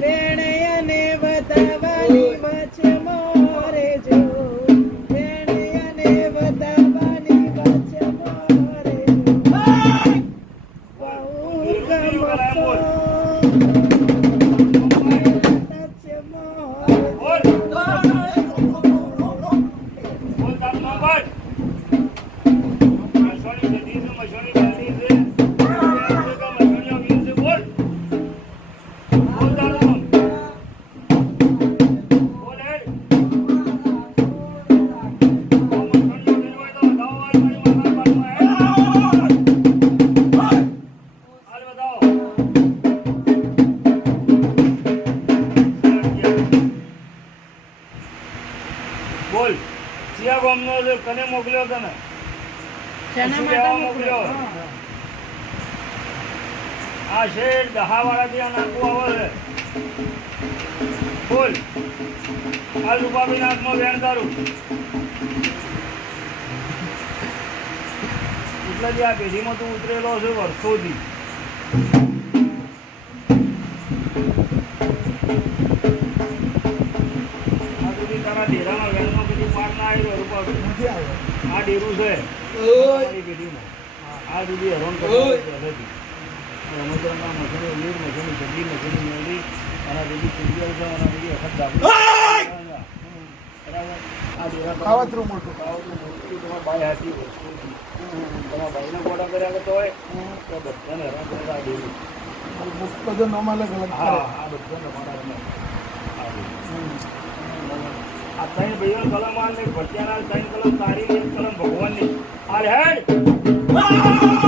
વેણે મોકલ્યો? આ શેઠ દહાવાળાથી આ નાખવું આવે છે. બોલ. આ રૂપાબી નાથમાં વેણ તારું. એટલે જ આ પેઢીમાં તું ઉતરેલો છે વર્ષોથી. તારા ડેરામાં વેણમાં કદી પાર ના આવ્યો રૂપાબી આ ડેરું છે. પેઢીમાં. આ દીદી હરણ કરતો રમતગમતના મશીનો લીડ મશીનો જલ્દી મશીનો મેળવી આના જેવી સિરિયલ છે આના જેવી વખત દાખલ આ પર- મોટું. કાવતરું મોટું. તમારા ભાઈ હાથી. તમારા બાઈને ગોળા કર્યા કરતો હોય. તો બધાને હેરાન કરે આ ડેરું બધું નામ અલગ અલગ હા આ બધા રમે. આ. આ ત્રણ ભાઈઓ કલમ આ ત્રણ કલમ તારી એક કલમ ભગવાનની. હાલ હેડ! બોલ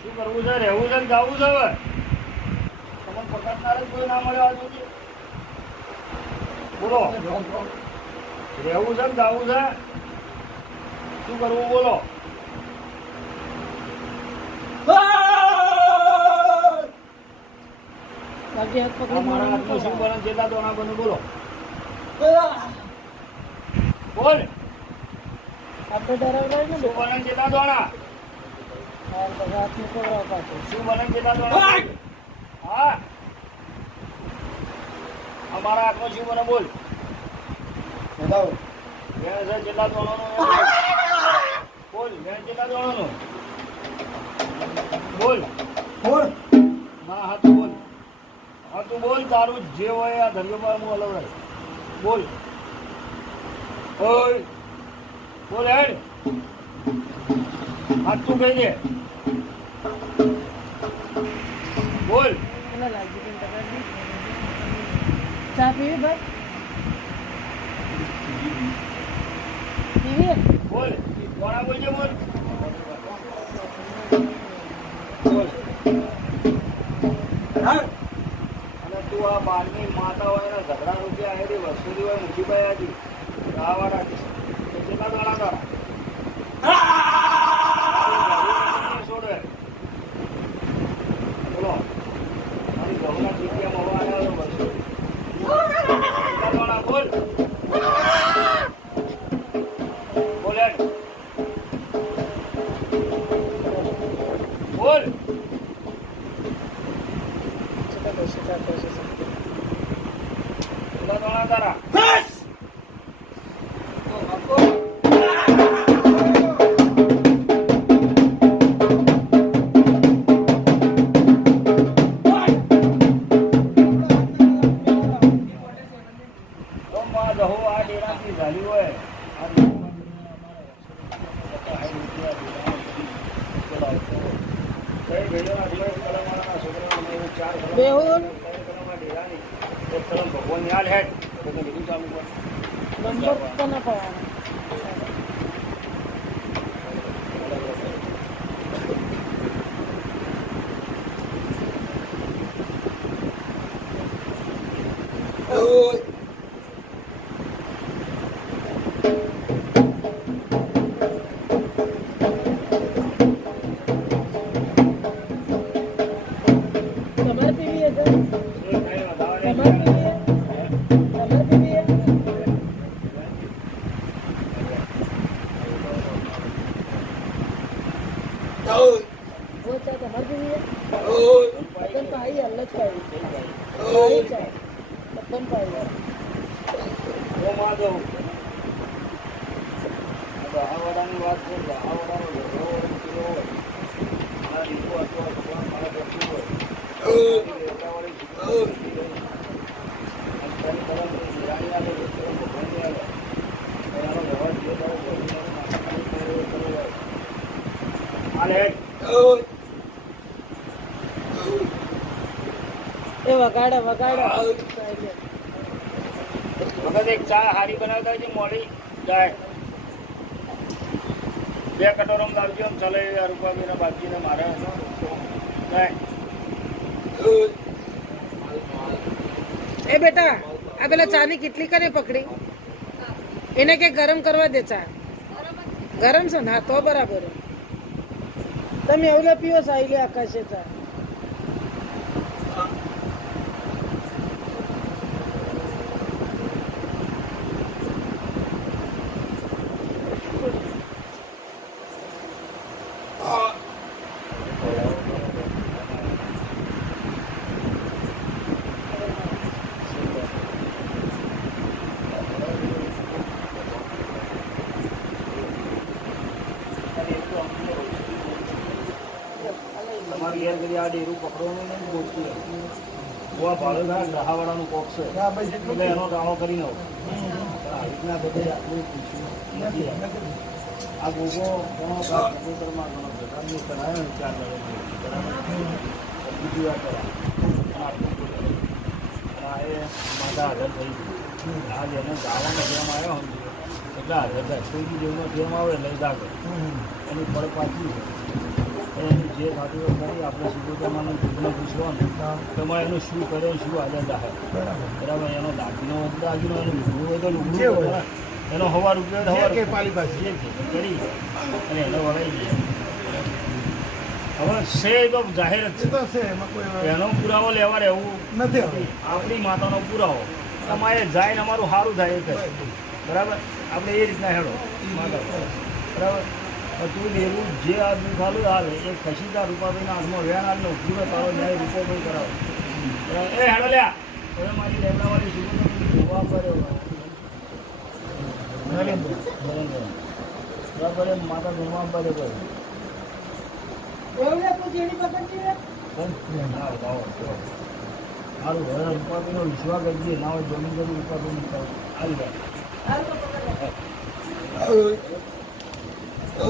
શું કરવું છે? રહેવું છે જવું છે હવે. તમને પકડનાર જ કોઈ ના મળ્યો આજ બોલો. રહેવું છે જવું છે. શું કરવું બોલો. મારા હાથમાં શું તો બને કેટલા દોણા બને બોલો. બોલ. આપણે ડરાવડાય ને? દોણા હાથ પકડાવ પાછો. બને દોણા હા. અમારા હાથમાં શું મને બોલ. બતાવો. ભેણ છે કેટલા દોણાનો બોલ. ભેણ વેણ કેટલા બોલ. બોલ. ના હા તું બોલ. હા તું બોલ તારું જે હોય આ ધર્મ હું અલગ રહે બોલ. ઓય! બોલ હેડ. હાથ તું કહી દે. બોલ. ચા પીવી ભાઈ? પીવી? બોલ. કોણા બોલજે બોલ. બોલ. હા. અને તું આ બારની માતા હોય ને ઝઘડા રૂપિયા આયેલી વર્ષોથી હોય મુઠીભાઈ આજી આવા રાખી તો કેટલા દાડા તારા છોડે બેહુલ. ભગવાન યાદ હેડ તો બીજું ચાલુ કર નંબર કોના પાવાનો તમારે વગાડે વગાડે. વખત એક ચા હારી બનાવતા હોય છે મોડી જાય. બે કટોરમ લાવજો આમ ચાલે આ રૂપાબીના બાપજીને મારે એ બેટા, આ પેલા ચાની કેટલી કરે પકડી? એને કે ગરમ કરવા દે ચા. ગરમ છે ને? હા, તો બરાબર. તમે એવું પીવો લે આકાશે ચા. કરી આ ડેરું પકડવાનું નહીં બોલતી ભાડો થાય દહાવાળાનું કોક છે. એટલે એનો દાણો કરી નાખો. આ રીતના બધે પૂછ્યું નથી. આ ગોગો ઘણો કબૂતરમાં ઘણો પ્રકારની કરાયો ને બીજી આ એ માદા હાજર થઈ ગયું. આ જેને ગાવાનો જેમ આવ્યો એટલે હાજર થાય કોઈ બી જેવનો જેમ આવે લઈ દાખલ એની ફળ પાછી એનું જે થતું કરી આપણે સુગોતમાનું દૂધને પૂછવાનું તમારે એનું શું કર્યો શું આજે જાહે બરાબર. એનો દાગીનો દાગીનો એનો લુગડું હોય તો. એનો હવાર ઉપયોગ હવાર કે પાલી પાસે. કરી. અને એનો વળાઈ દઈએ હવે છે તો જાહેર જ છે. એમાં કોઈ છે એનો પુરાવો લેવા રહેવું નથી આપણી માતાનો પુરાવો. તમારે જાય ને અમારું સારું થાય બરાબર. આપણે એ રીતના હેડો. બરાબર? હવે તું એવું જે આ દુઃખ આવે એ ખસીદા રૂપાભાઈના હાથમાં વેણ આવીને ઉભું તારો ન્યાય રૂપાભાઈ કરાવો. બરાબર? એ હેડો લ્યા. હવે મારી લેવડાવાળી સુગંધ જોવા કર્યો નરેન્દ્ર નરેન્દ્ર બરાબર. એમ માતા જમવા પડે સારું હવે રૂપાભાઈનો વિશ્વાસ કરીએ ના હોય જમીન જમીન રૂપાભાઈ આવી જાય હાલ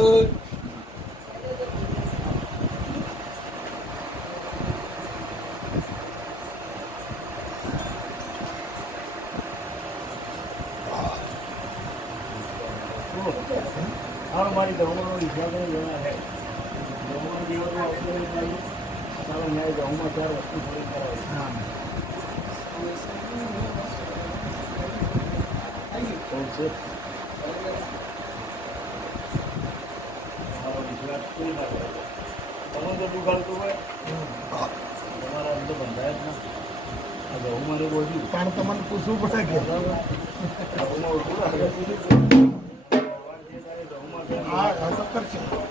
મારી વિશ્વાસ કરી જણા છે દિવસનો અવસર કરી ચાલો ન્યાય ગૌમાં ચાર વસ્તુ થોડી કરાવી કોણ તમે કેટલું કાઢતું હોય. તમારા અંદર બંધાય જ ના ઘઉં મારે બોલ્યું. પણ તમને પૂછવું પડે કે? કરશે.